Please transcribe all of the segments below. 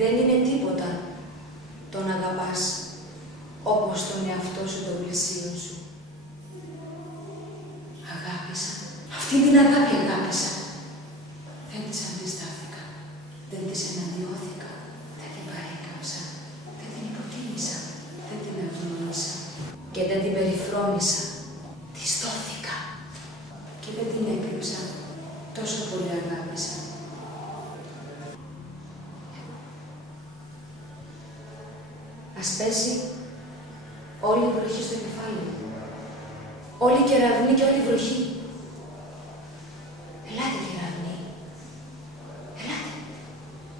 Δεν είναι τίποτα το να αγαπάς όπως τον εαυτό σου, τον πλησίον σου. Αγάπησα. Αυτή την αγάπη αγάπησα. Δεν της αντιστάθηκα. Δεν της εναντιώθηκα. Δεν την παρέκαμψα. Δεν την υποτίμησα. Δεν την αγνώρισα. Και δεν την περιφρόνησα. Της δόθηκα. Και δεν την έκρυψα. Τόσο πολύ αγάπησα. Ας πέσει όλη η βροχή στο κεφάλι. Όλη η κεραυνή και όλη η βροχή. Ελάτε, κεραυνή. Ελάτε.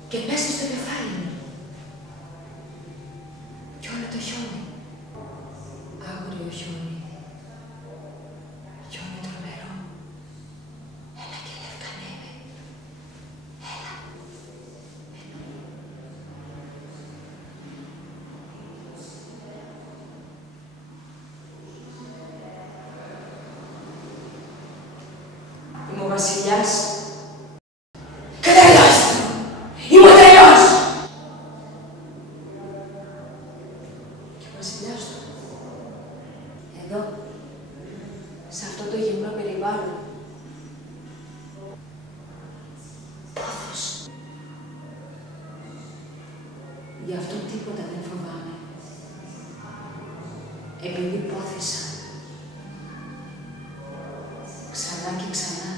Και πέστε στο κεφάλι μου. Κι όλο το χιόνι. Άγριο χιόνι. Χιόνι τρομερό. Έλα και λευκανεύε. Έλα. Είμαι ο βασιλιάς. Καταλάβστε! Είμαι ο τελειός! Και ο βασιλιάς του. Εδώ, σε αυτό το γυμνό περιβάλλον. Πόθος. Γι' αυτό τίποτα δεν φοβάμαι. Επειδή πόθησα. Ξανά και ξανά.